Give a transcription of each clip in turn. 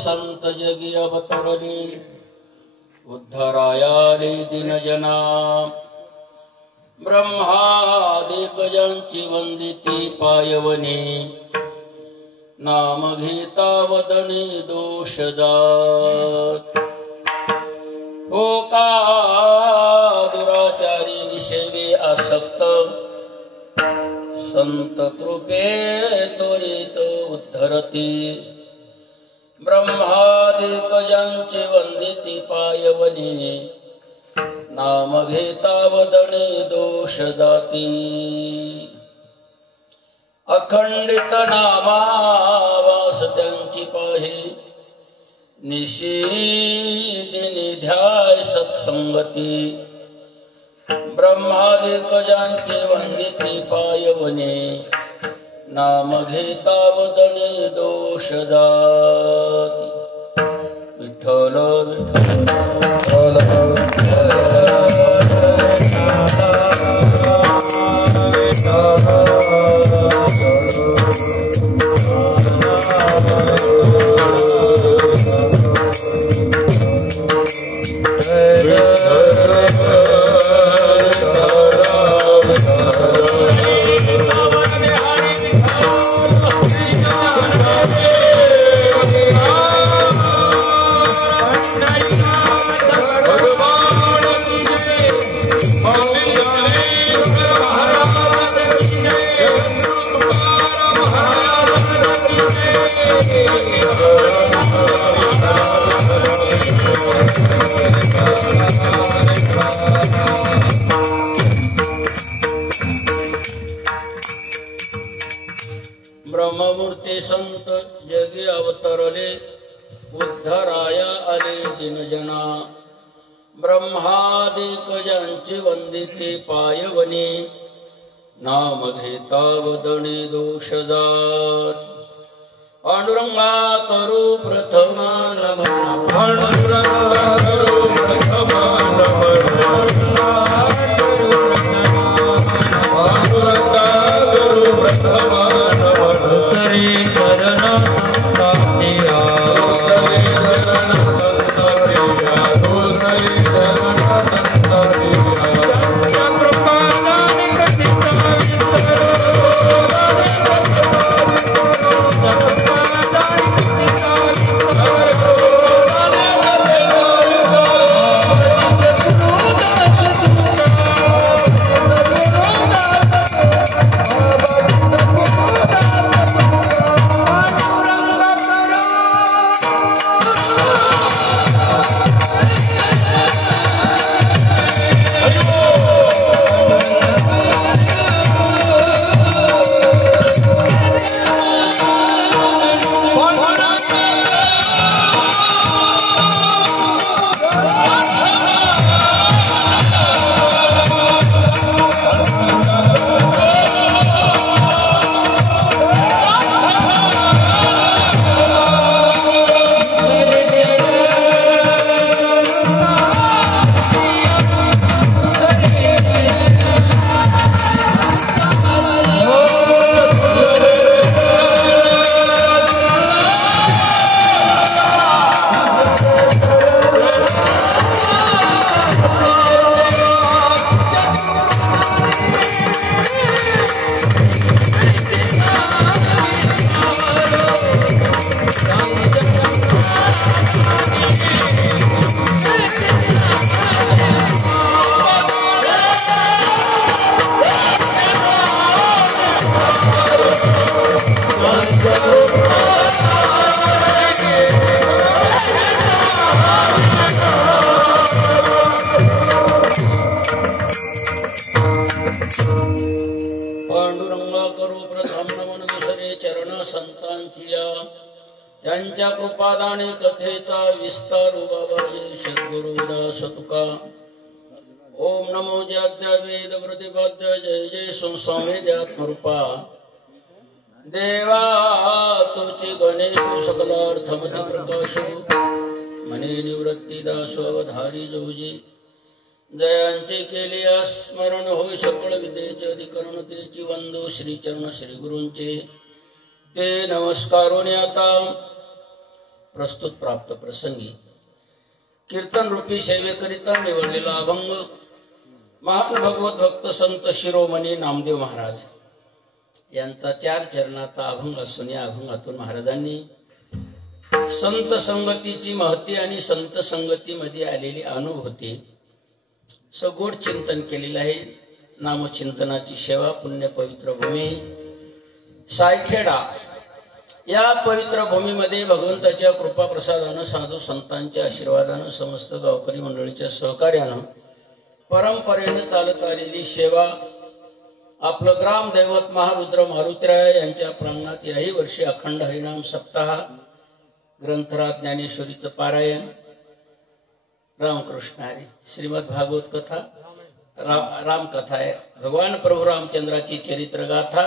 संत जगी अवतरली उद्धरायाले दिनजना ब्रह्मादिकजंची वंदिती पायवनी नाम घेता वदने दोष जात हो का दुराचारी विषयी आसक्त संत कृपे त्वरित उद्धरती ब्रह्मादिकजंची वंदिती पायवनी नाम घेता वदने दोष जाती अखंडित नामावास त्यांची पाहे निशिदिनी ध्याय सत्संगती ब्रह्मादिकजंची वंदिती पायवनी नाम घेता वदने दोष जाती विठ्ठल विठ्ठल ब्रह्ममूर्ती संत जगी अवतरले उद्धराया आले दिनजना ब्रह्मादिकजंची वंदिते पायवनी नाम घेता वदने दोष जात पांडुरंगा करू प्रथम नमन पांडुरंगा करू प्रथम नमन पांडुरंगा करू प्रथम पांडुरंगा करू प्रथम नमन दुसरे चरण संतांचिया त्यांच्या कृपादाने कथेचा विस्तार बाबाजी सद्गुरुदास तुका ओम नमो ज्ञाद्या वेद प्रतिपाद्य जय जय संसावेद्यात्मरूपा देवा तोची गणेशु सकलार्थमती प्रकाशु मने निवृत्ती दासो अवधारी जोजी जयांचे केले स्मरण होय सकळ विद्येचे अधिकरण तेची वंदो श्रीचरण श्री गुरूंचे ते नमस्कारोने आता प्रस्तुत प्राप्त प्रसंगी कीर्तन रूपी सेवेकरिता निवडलेला अभंग महान भगवत भक्त संत शिरोमणी नामदेव महाराज यांचा 4 चरणाचा अभंग असून या अभंगातून महाराजांनी संत संगतीची महती आणि संत संगतीमध्ये आलेली अनुभूती सगोड चिंतन केलेलं आहे। नामचिंतनाची सेवा पुण्य पवित्र भूमी सायखेडा या पवित्र भूमीमध्ये भगवंताच्या कृपा प्रसादानं साधू संतांच्या आशीर्वादानं समस्त गावकरी मंडळीच्या सहकार्यानं परंपरेने चालत आलेली सेवा आपलं ग्राम दैवत महारुद्र मारुतीराय यांच्या प्रांगणात याही वर्षी अखंड हरिनाम सप्ताह ग्रंथराज ज्ञानेश्वरीचं पारायण रामकृष्ण हरी श्रीमद भागवत कथा राम कथा आहे। भगवान प्रभू रामचंद्राची चरित्र गाथा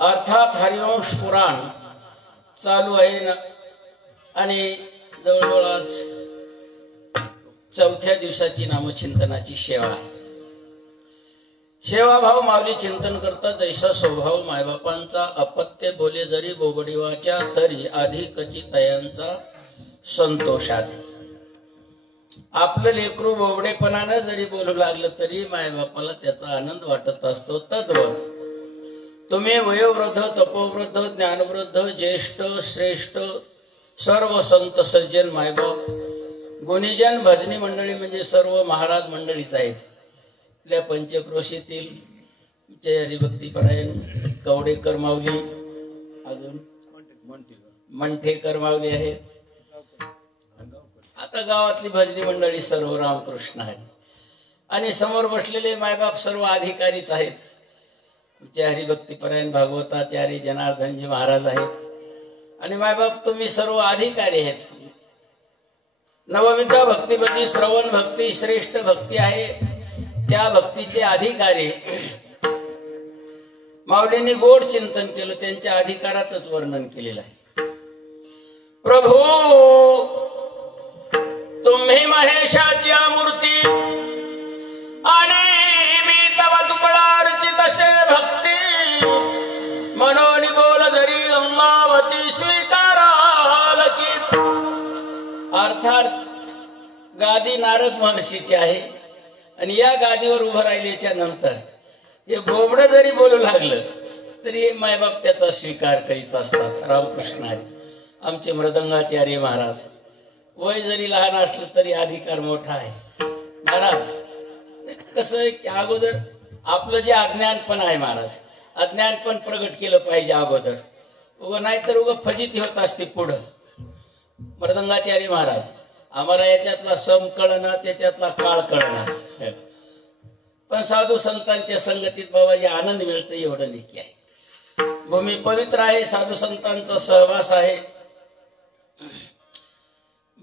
अर्थात हरिवंश पुराण चालू आहे ना आणि जवळजवळ आज 4थ्या दिवसाची नामचिंतनाची सेवा आहे। सेवाभाव माऊली चिंतन करता जैसा स्वभाव मायबापांचा अपत्य बोले जरी बोबडीवाच्या तरी अधिकची तयांचा संतोषात आपलं लेकरू बोबडेपणानं जरी बोलू लागलं तरी मायबापाला त्याचा आनंद वाटत असतो। तद्वत तुम्ही वयोवृद्ध तपोवृद्ध ज्ञानवृद्ध ज्येष्ठ श्रेष्ठ सर्व संत सज्जन मायबाप गुणीजन भजनी मंडळी म्हणजे सर्व महाराज मंडळीच आहेत। आपल्या पंचक्रोशीतील जय हरिभक्तीपरायण कवडेकर माऊली अजून मंठेकर माऊली आहेत। आता गावातली भजनी मंडळी सर्व रामकृष्ण आहे आणि समोर बसलेले मायबाप सर्व अधिकारीच आहेत। जय हरिभक्तीपरायण भागवताचार्य जनार्दनजी महाराज आहेत आणि मायबाप तुम्ही सर्व अधिकारी आहेत। नवविद्या भक्तीमध्ये श्रवण भक्ती श्रेष्ठ भक्ती आहे त्या भक्तीचे अधिकारी माऊलींनी गोड चिंतन केलं त्यांच्या अधिकाराचंच वर्णन केलेलं आहे। प्रभू तुम्ही महेशाची मूर्ती आणि मी तव दुबळा रचित असे भक्ती मनोनी बोल धरी अंगावती स्वीकाराल की अर्थात गादी नारद महर्षीची आहे आणि या गादीवर उभं राहिल्याच्या नंतर हे बोबडं जरी बोलू लागलं तरी मायबाप त्याचा स्वीकार करीत असतात। रामकृष्ण हरी आमचे मृदंगाचार्य महाराज वय जरी लहान असलं तरी अधिकार मोठा आहे। महाराज कसं की अगोदर आपलं जे अज्ञानपण आहे महाराज अज्ञानपण प्रगट केलं पाहिजे अगोदर उग नाहीतर उग फजिती होत असते पुढं। मृदंगाचार्य महाराज आम्हाला याच्यातला सम कळना त्याच्यातला काळ कळना पण साधू संतांच्या संगतीत बाबाजी आनंद मिळतो एवढं नक्की आहे। भूमी पवित्र आहे साधू संतांचा सहवास आहे।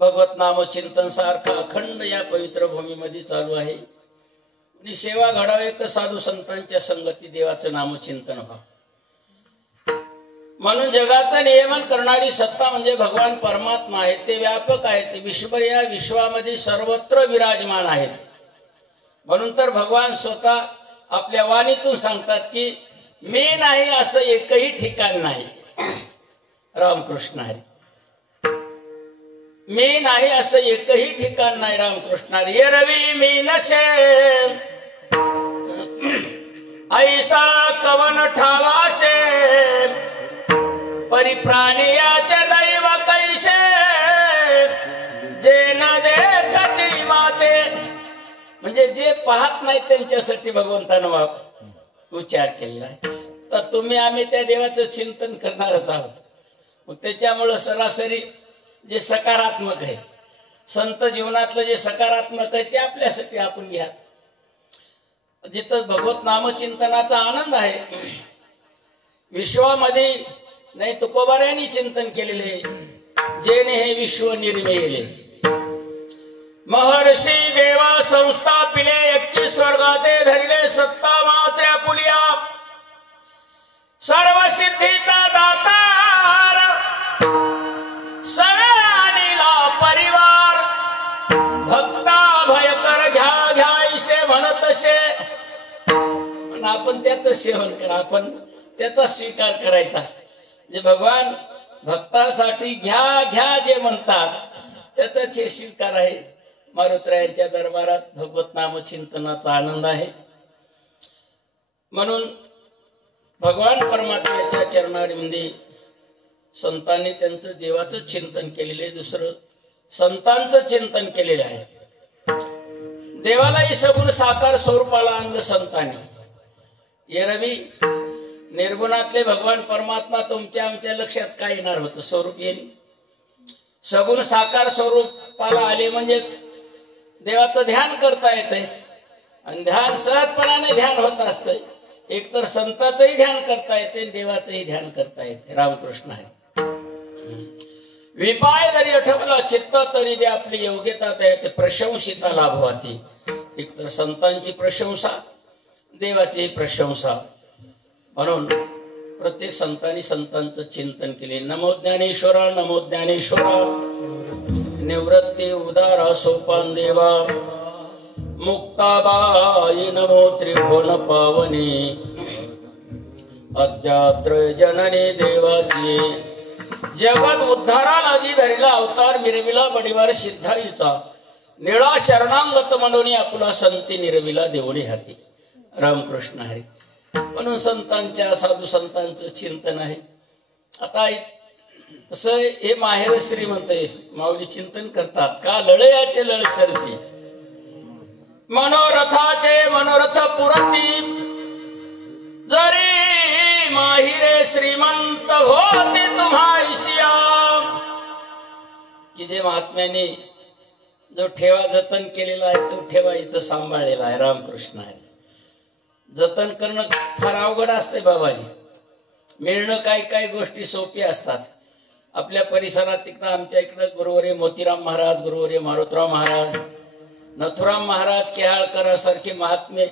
भगवत नाम चिंतन सारखा अखंड या पवित्र भूमीमध्ये चालू आहे आणि सेवा घडावे तर साधू संतांच्या संगती देवाचं नामचिंतन व्हावं। म्हणून जगाचं नियमन करणारी सत्ता म्हणजे भगवान परमात्मा आहे। ते व्यापक आहे ते विश्वभर या विश्वामध्ये सर्वत्र विराजमान आहेत। म्हणून तर भगवान स्वतः आपल्या वाणीतून सांगतात की मी नाही असं एकही ठिकाण नाही। रामकृष्ण हरी मी नाही असं एकही ठिकाण नाही। रामकृष्ण हरी ये रवी मी नसे ऐसा कवन ठावाशे परिप्राणियाचे दैव कैसे जे न देखती माते म्हणजे जे पाहत नाही त्यांच्यासाठी भगवंतानं उच्चार केलेला आहे। तर तुम्ही आम्ही त्या देवाचं चिंतन करणारच आहोत। मग त्याच्यामुळं सरासरी जे सकारात्मक आहे संत जीवनातलं जे सकारात्मक आहे ते आपल्यासाठी आपण घ्याच। जिथं भगवत नामचिंतनाचा आनंद आहे विश्वामध्ये नाही तुकोबाऱ्यांनी चिंतन केलेले जेने हे विश्व निर्मिले महर्षी देवा संस्थापिले 21 स्वर्गाते धरिले सत्ता मात्र्या पुलिया सर्व सिद्धीचा दातार सगळ्यांनीला परिवार भक्ता भयकर घ्या घ्यायसे म्हणतसे. आपण त्याचं सेवन करा, आपण त्याचा स्वीकार करायचा. जे भगवान भक्तासाठी घ्या घ्या जे म्हणतात त्याचाच हे स्वीकार आहे. मारुतरायांच्या दरबारात भगवत नाम चिंतनाचा आनंद आहे. म्हणून भगवान परमात्म्याच्या चरणामध्ये संतांनी त्यांचं देवाचं चिंतन केलेलं आहे, दुसरं संतांचं चिंतन केलेलं आहे. देवालाही सगुण साकार स्वरूपाला आणलं संतांनी. ये रवी निर्गुणातले भगवान परमात्मा तुमच्या आमच्या लक्षात काय येणार होतं? स्वरूप येईल. सगुण साकार स्वरूपाला आले म्हणजेच देवाचं ध्यान करता येतंय आणि ध्यान सहजपणाने ध्यान होत असतंय. एकतर संताचंही ध्यान करता येते, देवाचंही ध्यान करता येते. रामकृष्ण आहे. विपाय जरी आठवला चित्त तरी दे आपली योग्यता ते प्रशंसिता लाभवाती. एकतर संतांची प्रशंसा, देवाची प्रशंसा. म्हणून प्रत्येक संतांनी संतांचं चिंतन केले. नमो ज्ञानेश्वरा नमो ज्ञानेश्वरा निवृत्ती उदारा सोपान देवा मुक्ताबाई नमो त्रिभुवन पावनी अध्यात्र जननी देवाची जगत उद्धारा लागी धरिला अवतार मिरविला बडिवार सिद्धाईचा निळा शरणांगत म्हणून आपला संती निर्विला देवळी हाती. रामकृष्ण हरी. म्हणून संतांच्या साधू संतांचं चिंतन आहे. आता असं हे माहेर श्रीमंत माऊली चिंतन करतात का लढयाचे लढ सरती मनोरथाचे मनोरथ पुरती जरी माहिरे श्रीमंत होते तुम्हाशिया. की जे महात्म्याने जो ठेवा जतन केलेला आहे तो ठेवा इथं सांभाळलेला आहे. रामकृष्ण आहे. जतन करणं फार अवघड असते बाबाजी. मिळणं काही काही गोष्टी सोपी असतात. आपल्या परिसरात तिकडं आमच्या इकडं गुरुवर्य मोतीराम महाराज, गुरुवर्य मारुतराव महाराज, नथुराम महाराज, केहाळकर सारखे महात्मे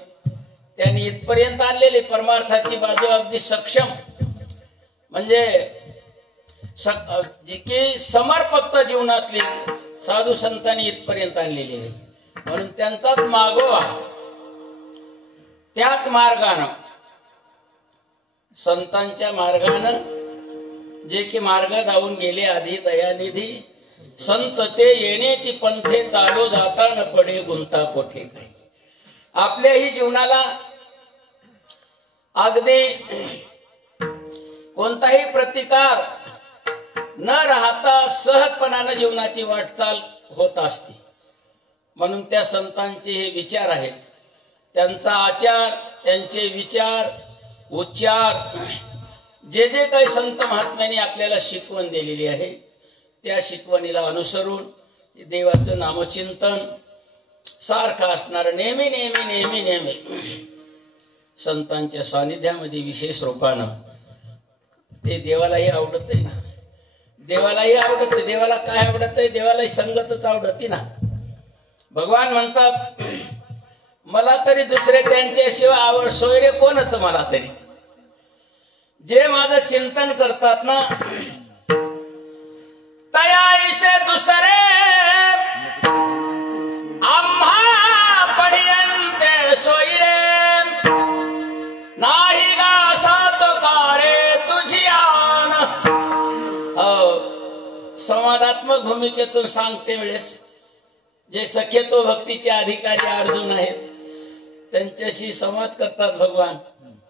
त्यांनी इथपर्यंत आणलेली परमार्थाची बाजू अगदी सक्षम म्हणजे जी की समर्पक जीवनातली साधू संतांनी इथपर्यंत आणलेली आहे. म्हणून त्यांचाच मागोवा त्याच मार्गानं संतांच्या मार्गानं जे की मार्ग धावून गेले आधी दयानिधी संत ते येण्याची पंथे चालू जाता न पडे गुंता कोठे काही. आपल्याही जीवनाला अगदी कोणताही प्रतिकार न राहता सहजपणानं जीवनाची वाटचाल होत असते. म्हणून त्या संतांचे हे विचार आहेत. त्यांचा आचार, त्यांचे विचार, उच्चार जे जे काही संत महात्म्यांनी आपल्याला शिकवण दिलेली आहे त्या शिकवणीला अनुसरून देवाचं नामचिंतन सारखं असणार. नेहमी नेहमी नेहमी नेहमी संतांच्या सानिध्यामध्ये विशेष रूपानं ते देवालाही आवडत आहे ना. देवालाही आवडत. देवाला काय आवडत आहे? देवालाही संगतच आवडती ना. भगवान म्हणतात मला तरी दुसरे त्यांच्याशिवाय आवड सोयरे कोण होतं मला तरी. जे माझं चिंतन करतात ना तयाईशे दुसरे आम्हा पडियंते सोयरे नाही गा साचकारे तुझी आन. संवादात्मक भूमिकेतून सांगते वेळेस जे सखेतो भक्तीचे अधिकारी अर्जुन आहेत त्यांच्याशी संवाद करतात भगवान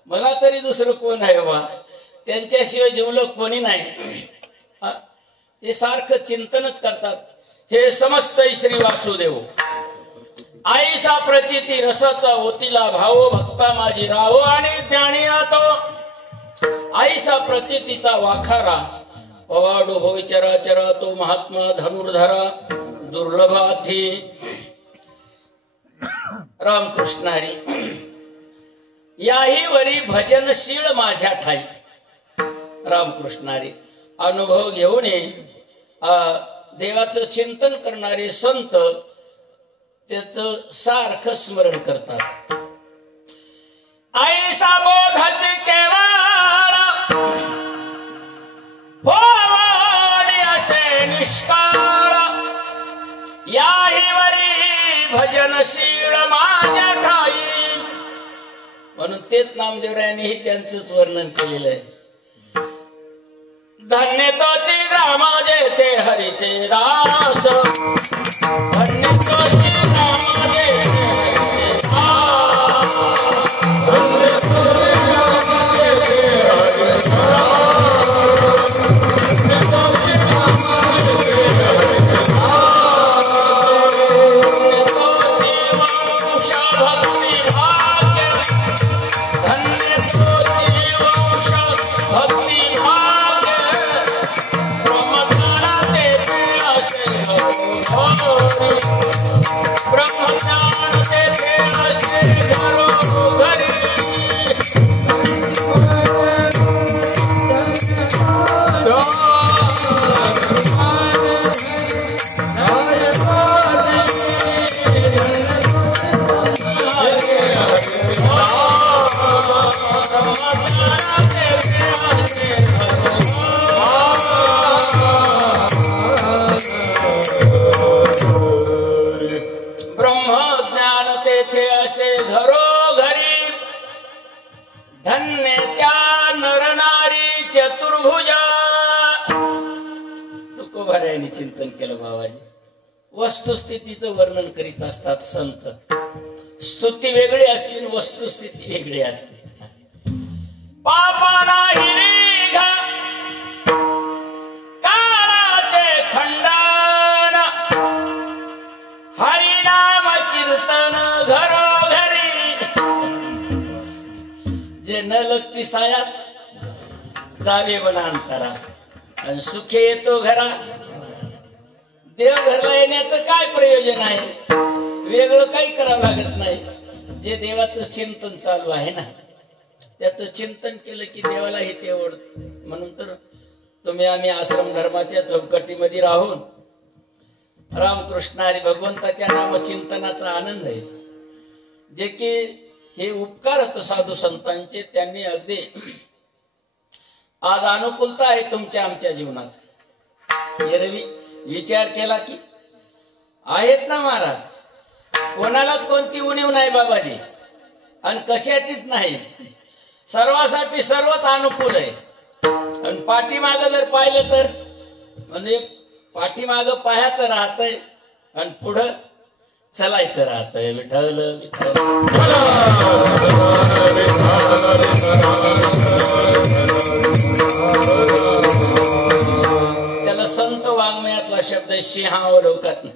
मला तरी दुसरं कोण आहे बा, त्यांच्याशिवाय जीवलक कोणी नाही. ते सारखं चिंतनच करतात. हे समस्त श्री वासुदेव आईसा प्रचिती रसाचा ओतीला भावो भक्ता माझी राहो आणि ज्ञानी तो आईसा प्रचितीचा वाखारा पवाडू होय चराचरा तो महात्मा धनुर्धरा दुर्लभाधी. रामकृष्ण हरी. याही वरी भजनशील माझ्या ठाई. रामकृष्ण हरी. अनुभव घेऊन देवाचं चिंतन करणारे संत त्याचं सारखं स्मरण करतात. ऐसा बोधच केवळ बाळ याहीवरी भजनशील माझ्या ठाई. म्हणून तेच नामदेवरायांनीही त्यांचंच वर्णन केलेलं आहे. धन्य तोची ग्राम जेथे हरीचे दास, धन्य तोची ग्राम जेथे हरीचे दास, धन्य तोची ग्राम जेथे हरीचे दास, धन्य तोची ग्राम जेथे हरीचे दास, धन्य तोची वंश भक्ती भाग्य, धन्य तोची वंश भक्ती भाग्य, ब्रह्मज्ञान तेथे असे घरोघरी. ब्रह्मज्ञान तेथे असे घरोघरी, धन्य त्या नरनारी चतुर्भुजा. तुकोबारायांनी चिंतन केलं बाबाजी. वस्तुस्थितीचं वर्णन करीत असतात संत. स्तुती वेगळी असते, वस्तुस्थिती वेगळी असते. पापा नाही निघा काळाचे खंडन, हरिनाम कीर्तन घरोघरी. जे न लगती सायास जावे वनांतरा, आणि सुखे येतो घरा. देवघरला येण्याचं काय प्रयोजन आहे? वेगळं काही करावं लागत नाही. जे देवाचं चिंतन चालू आहे ना, त्याचं चिंतन केलं की देवालाही ते आवडत. म्हणून तर तुम्ही आम्ही आश्रम धर्माच्या चौकटीमध्ये राहून रामकृष्ण हरी भगवंताच्या नामचिंतनाचा आनंद आहे. जे की हे उपकार होतं साधू संतांचे, त्यांनी अगदी आज अनुकूलता आहे तुमच्या आमच्या जीवनात. एरवी विचार केला की आहेत ना महाराज, कोणालाच कोणती उणीव नाही बाबाजी, आणि कशाचीच नाही. सर्वासाठी सर्वच अनुकूल आहे. आणि पाठीमाग जर पाहिलं तर म्हणजे पाठीमाग पाहायचं राहतंय आणि पुढं चलायचं राहतंय. विठ्ठल विठ्ठल. त्याला संत वाङ्मयातला शब्द सिंहावलोकन.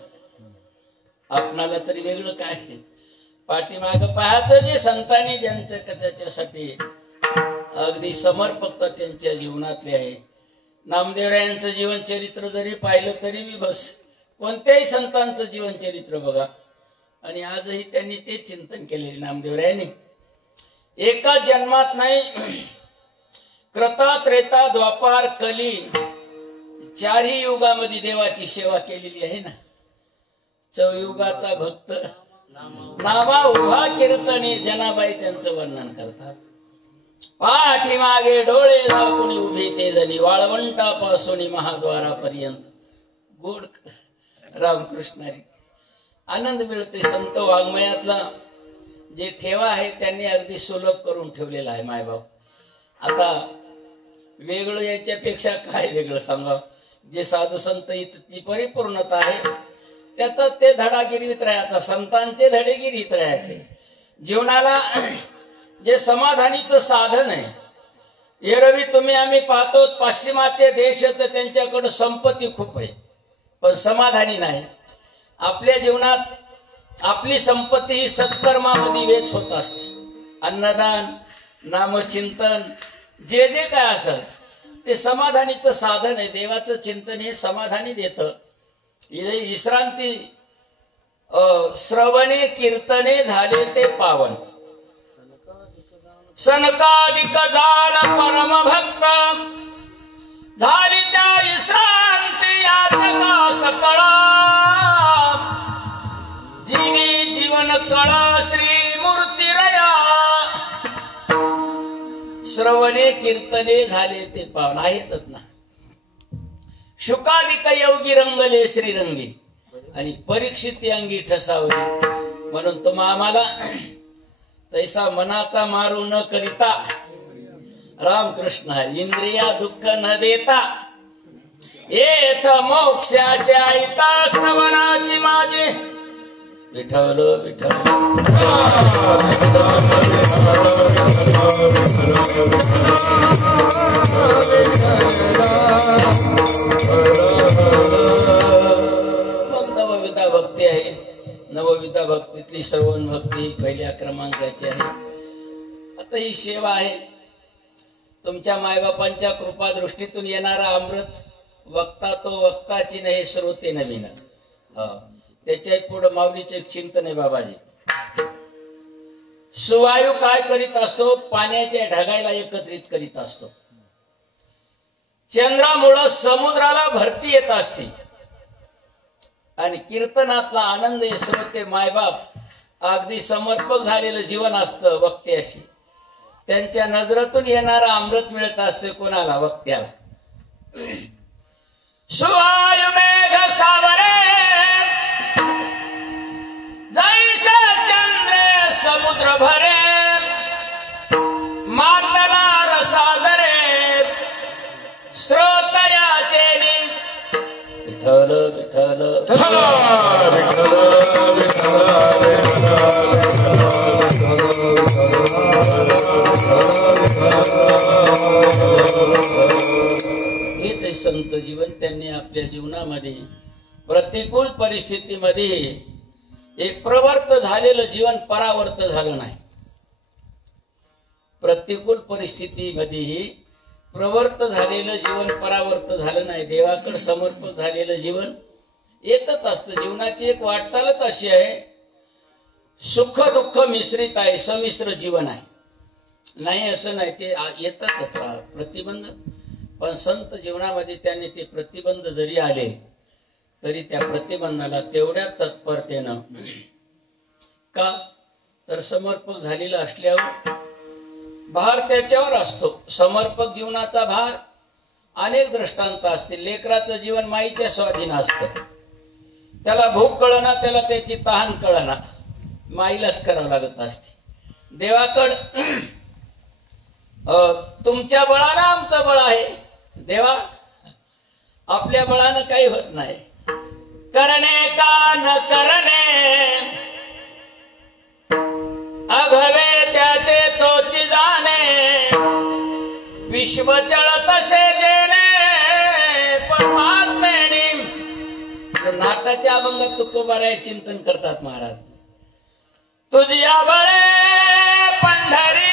आपणाला तरी वेगळं काय, पाठीमाग पाहायचं जे संतांनी ज्यांचं त्याच्यासाठी अगदी समर्पकता त्यांच्या जीवनातले आहे. नामदेवरायांचं जीवनचरित्र जरी पाहिलं तरी बी बस. कोणत्याही संतांचं जीवनचरित्र बघा, आणि आजही त्यांनी ते चिंतन केलेले नामदेवरायांनी. एकाच जन्मात नाही, कृता त्रेता द्वापार कली चारही युगामध्ये देवाची सेवा केलेली आहे ना. चौयुगाचा भक्त नावा उभा कीर्तने जनाबाई त्यांचं वर्णन करतात. पाठीमागे डोळे झाकून उभी ते जणी, वाळवंटापासून महाद्वारापर्यंत. गोड रामकृष्णारी आनंद मिळते. संत वाङ्मयातला जे ठेवा आहे त्यांनी अगदी सुलभ करून ठेवलेला आहे मायबाप. आता वेगळं याच्यापेक्षा काय वेगळं सांगा. जे साधू संत ती परिपूर्णता आहे, त्याचा ते धडा गिरवीत राहायचा. संतांचे धडे गिरवीत राहायचे. जीवनाला जे समाधानीचं साधन आहे. एरवी तुम्ही आम्ही पाहतो पाश्चिमात्य देश तर त्यांच्याकडे संपत्ती खूप आहे, पण समाधानी नाही. आपल्या जीवनात आपली संपत्ती ही सत्कर्मामध्ये वेच होत असते. अन्नदान, नामचिंतन, जे जे काय असेल ते समाधानीचं साधन आहे. देवाचं चिंतन हे समाधानी देतं. विश्रांती श्रवणे कीर्तने झाले ते पावन. सनकादिक जाण परम भक्त झाली त्या विश्रांती याचका सकळा. जीवी जीवन कळा श्री मूर्तिरया. श्रवणे कीर्तने झाले ते पावन आहेतच ना. शुकादिक योगी रंगले श्रीरंगी आणि परीक्षित अंगी ठसावली. म्हणून तुम्हा आम्हाला तैसा मनाचा मारू न करिता रामकृष्ण इंद्रिया दुःख न देता येथ मोक्षाशी आयता श्रवणाची माझी विठ्ठल विठ्ठल. मग नवविधा भक्ती आहे. नवविधा भक्तीतली श्रवण भक्ती पहिल्या क्रमांकाची आहे. आता ही सेवा आहे. तुमच्या मायबापांच्या कृपा दृष्टीतून येणारा अमृत वक्ता तो वक्ताची नाही श्रोते नवीन. त्याच्या पुढे माऊलीचे एक चिंतन आहे बाबाजी. सुवायू काय करीत असतो? पाण्याच्या ढगायला एकत्रित करीत असतो. चंद्रामुळे समुद्राला भरती येत असते आणि कीर्तनातला आनंद श्रोते मायबाप अगदी समर्पक झालेलं जीवन असतं वक्त्याशी. त्यांच्या नजरेतून येणारा अमृत मिळत असते कोणाला? वक्त्याला. सुवायु मेघ सावरे जैसे चंद्र समुद्र भरे मातला रसागरे श्रोतयाचे विठ्ठल विठ्ठल हेच संत जीवन. त्यांनी आपल्या जीवनामध्ये प्रतिकूल परिस्थितीमध्ये एक प्रवर्त झालेलं जीवन परावर्त झालं नाही. प्रतिकूल परिस्थितीमध्ये प्रवर्त झालेलं जीवन परावर्त झालं नाही. देवाकडे समर्पक झालेलं जीवन येतच असतं. जीवनाची एक वाटचालच अशी आहे. सुख दुःख मिश्रित आहे. संमिश्र जीवन आहे. नाही असं नाही, ते येतच प्रतिबंध. पण संत जीवनामध्ये त्यांनी ते प्रतिबंध जरी आले तरी त्या प्रतिबंधाला तेवढ्या तत्परतेनं का तर समर्पक झालेलं असल्यावर भार त्याच्यावर असतो. समर्पक जीवनाचा भार अनेक दृष्टांत असतील. लेकराचं जीवन माईच्या स्वाधीन असतं. त्याला भूक कळना, त्याला त्याची तहान कळना, माईलाच करावं लागत असते. देवाकड तुमच्या बळानं आमचं बळ आहे. देवा आपल्या बळानं काही होत नाही. करणे का न करणे अघवे त्याचे तोची जाणे विश्व चळतसे जेणे परमात्मेने. नाटाच्या अभंगात तुकोबाराय चिंतन करतात महाराज. तुझी बळे पंढरी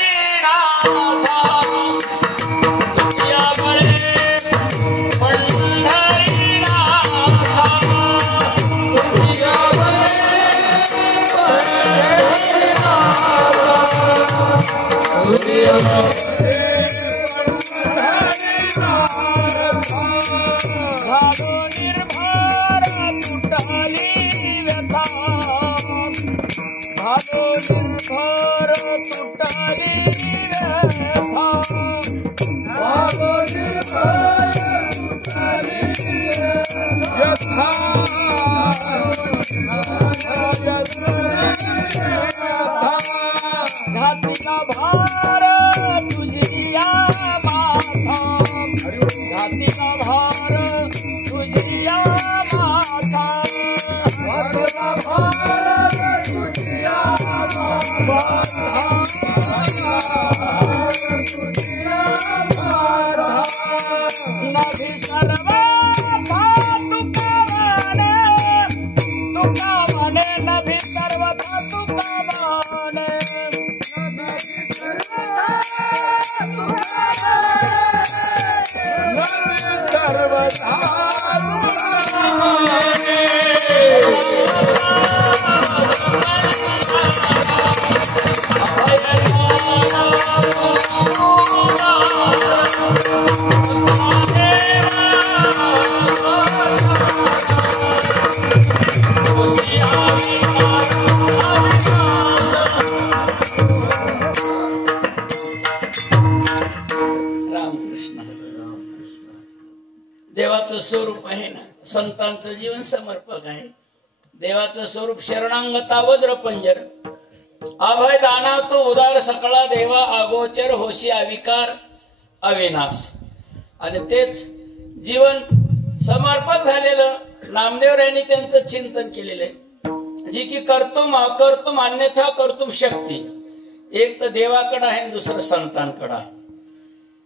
संतांचं जीवन समर्पक आहे. देवाचं स्वरूप शरणांगता वज्र पंजर, अभय दाना तो उदार सकळा देवा, अगोचर होशी अविकार अविनाश. आणि तेच जीवन समर्पक झालेलं नामदेव यांनी त्यांचं चिंतन केलेलं आहे. जी की कर्तुम अकर्तुम अन्यथा कर्तुम शक्ती, एक तर देवाकडे आहे, दुसरं संतांकडे आहे.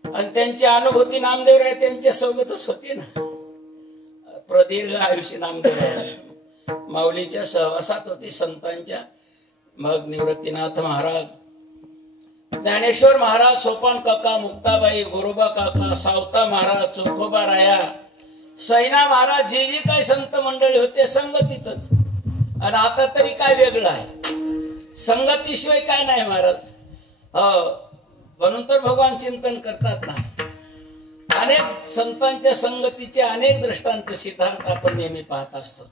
आणि त्यांची अनुभूती नामदेव राय त्यांच्या सोबतच होती ना. प्रदीर्घ आयुष्य नामदेव राय माऊलीच्या सहवासात होती, संतांच्या. मग निवृत्तीनाथ महाराज, ज्ञानेश्वर महाराज, सोपान काका, मुक्ताबाई, गोरोबा काका, सावता महाराज, चोखोबा राया, सैना महाराज, जे जे काही संत मंडळी होते संगतीतच. आणि आता तरी काय वेगळं आहे, संगतीशिवाय काय नाही महाराज. म्हणून तर भगवान चिंतन करतात ना. अनेक संतांच्या संगतीचे अनेक दृष्टांत सिद्धांत आपण नेहमी पाहत असतो.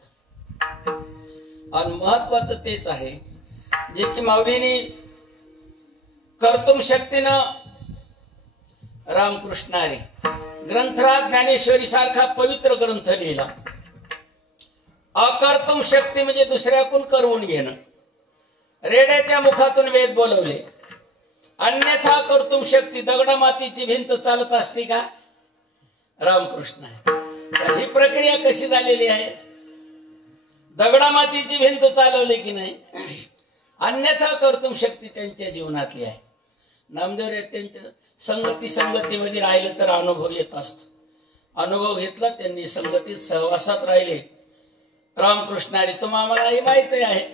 आणि महत्वाचं तेच आहे जे की माऊलींनी कर्तुम शक्तीनं रामकृष्णारी ग्रंथराज ज्ञानेश्वरी सारखा पवित्र ग्रंथ लिहिला. अकर्तुम शक्ती म्हणजे दुसऱ्याकडून करवून घेणं. रेड्याच्या मुखातून वेद बोलवले. अन्यथा कर्तुम शक्ती, दगडा मातीची भिंत चालत असते का? रामकृष्ण आहे. ही प्रक्रिया कशी झालेली आहे? दगडा मातीची भिंत चालवली की नाही. अन्यथा कर्तुम शक्ती त्यांच्या जीवनातली आहे. नामदेव त्यांच्या संगतीमध्ये राहिलं तर अनुभव येत असतो. अनुभव घेतला त्यांनी, संगतीत सहवासात राहिले. रामकृष्णारी तुम्हाला माहित आहे,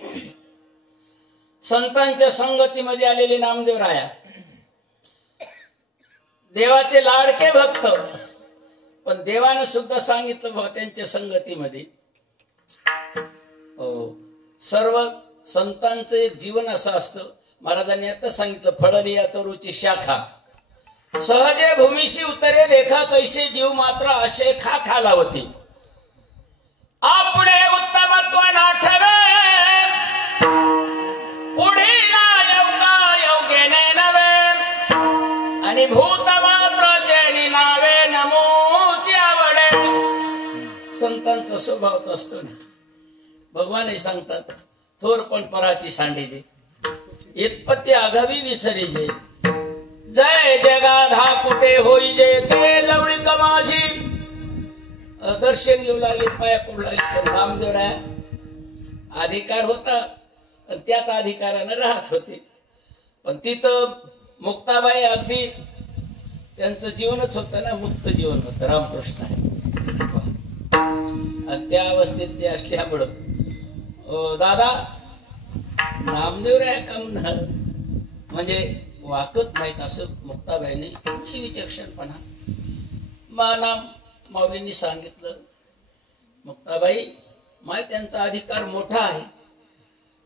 संतांच्या संगतीमध्ये आलेले नामदेव राया देवाचे लाडके भक्त. पण देवानं सुद्धा सांगितलं बा त्यांच्या संगतीमध्ये सर्व संतांचं एक जीवन असं असतं. महाराजांनी आता सांगितलं, फळली या तरुची शाखा, सहजे भूमीशी उतरे देखा, तैसे जीव मात्र असे खा खालावती. आपुढे उत्तमत्व नाठवे, पुढीला योगेने नवे, आणि भूत मात्र चैनी नावे, नमोची आवडे. संतांचा स्वभावच असतो ना. भगवानही सांगतात, थोर पण पराची सांडीजे, इतपत्ती आघावी विसरीजे, जय जगाधा कुठे होईजे, ते लवळीक माझी. दर्शन घेऊ लागले, पाया पडू लागले. पण नामदेव राया अधिकार होता आणि त्याच अधिकारानं राहत होते. पण तिथं मुक्ताबाई अगदी त्यांचं जीवनच होतं ना, मुक्त जीवन होतं. रामकृष्ण आहे. आणि त्या अवस्थेत ते असल्यामुळं दादा नामदेव राया का म्हणजे वाकत नाहीत असं मुक्ताबाईने विचक्षणपणा माऊलींनी सांगितलं. मुक्ताबाई माय त्यांचा अधिकार मोठा आहे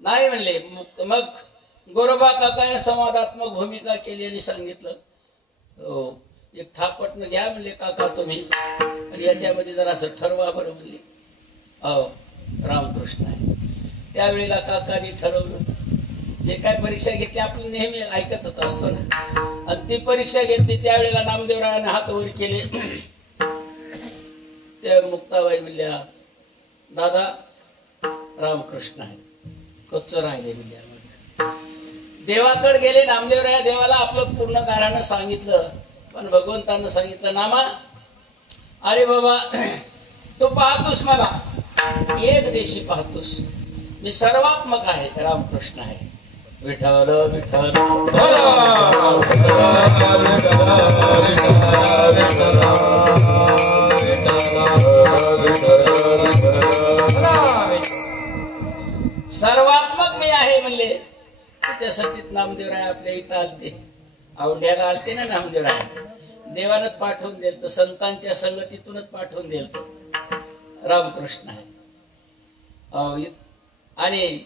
नाही म्हणले. मग गोरोबा काका संवादात्मक भूमिका केली आणि सांगितलं, एक थापटनं घ्या म्हणले काका तुम्ही, आणि याच्यामध्ये जरा असं ठरवा बरं म्हणले. रामकृष्ण आहे. त्यावेळेला काकांनी ठरवलं. जे काय परीक्षा घेतली आपण नेहमी ऐकतच असतो ना. आणि ती परीक्षा घेतली त्यावेळेला नामदेवरायाने हात वर केले. त्या मुक्ताबाई म्हणल्या, दादा रामकृष्ण आहे, कच्च राहिले म्हणल्या. देवाकडे गेले नामदेवराया. देवाला आपलं पूर्ण गारानं सांगितलं. पण भगवंतानं सांगितलं, नामा अरे बाबा तू पाहतोस मला, एक देशी पाहतोस, मी सर्वात्मक आहे. रामकृष्ण आहे. विठ्ठल विठ्ठल सर्वात्मक मी आहे म्हणले. त्याच्यासाठी नामदेवराय आपल्या इथं आलते, औंढ्याला आलते ना नामदेवराय. देवानच पाठवून दिलं, संतांच्या संगतीतूनच पाठवून दिलं. रामकृष्ण आहे. आणि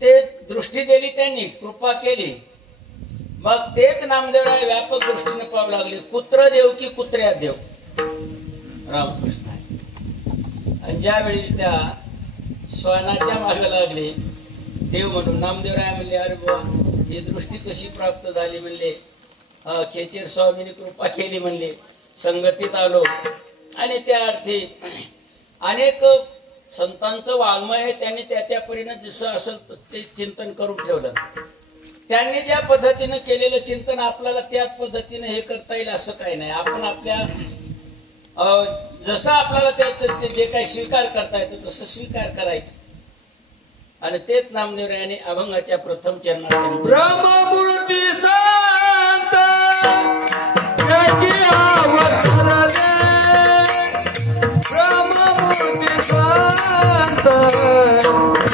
ते दृष्टी दिली, त्यांनी कृपा केली. मग तेच नामदेवराय व्यापक दृष्टीने पाहू लागले. कुत्र देव की कुत्र्या देव. रामकृष्ण आहे. आणि ज्यावेळी त्या श्वानाच्या मागे लागले देव म्हणून, नामदेवराय म्हणले, अरे बाबा ही दृष्टी कशी प्राप्त झाली म्हणले. खेचेर स्वामीने कृपा केली म्हणले. संगतीत आलो, आणि त्या अर्थी अनेक संतांचं वाङ्मय आहे, त्यांनी त्या परीने जसं असेल ते चिंतन करून ठेवलं. त्यांनी ज्या पद्धतीनं केलेलं चिंतन आपल्याला त्याच पद्धतीने हे करता येईल असं काही नाही. आपण आपल्या जसं आपल्याला त्याचं जे काही स्वीकार करता येतं तसं स्वीकार करायचं. आणि तेच नामदेवरायांनी अभंगाच्या प्रथम चरणात ब्रह्ममूर्ती संत जगी अवतरले, ब्रह्ममूर्ती संत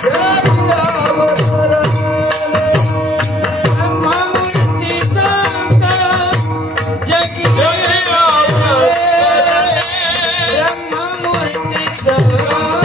जगी अवतरले, ब्रह्ममूर्ती संत जगी अवतरले, ब्रह्ममूर्ती संत जगी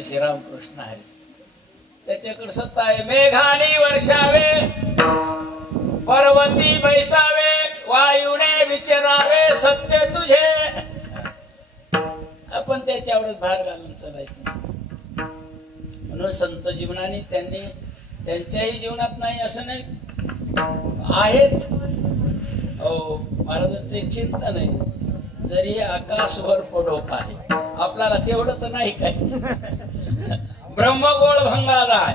श्रीरामकृष्ण आहे. त्याच्याकडे सत्ता आहे. मेघाने वर्षावे, पर्वती बैसावे, वायुने विचारावे सत्य तुझे. आपण त्याच्यावरच भार घालून चालायचं. म्हणून संत जीवनाने त्यांनी त्यांच्याही जीवनात नाही असं नाही आहेच. महाराजांचे चिंतन आहे. जरी आकाशभर पडोप आहे, आपल्याला तेवढं तर नाही काही. ब्रह्मगोळ भंगालाय,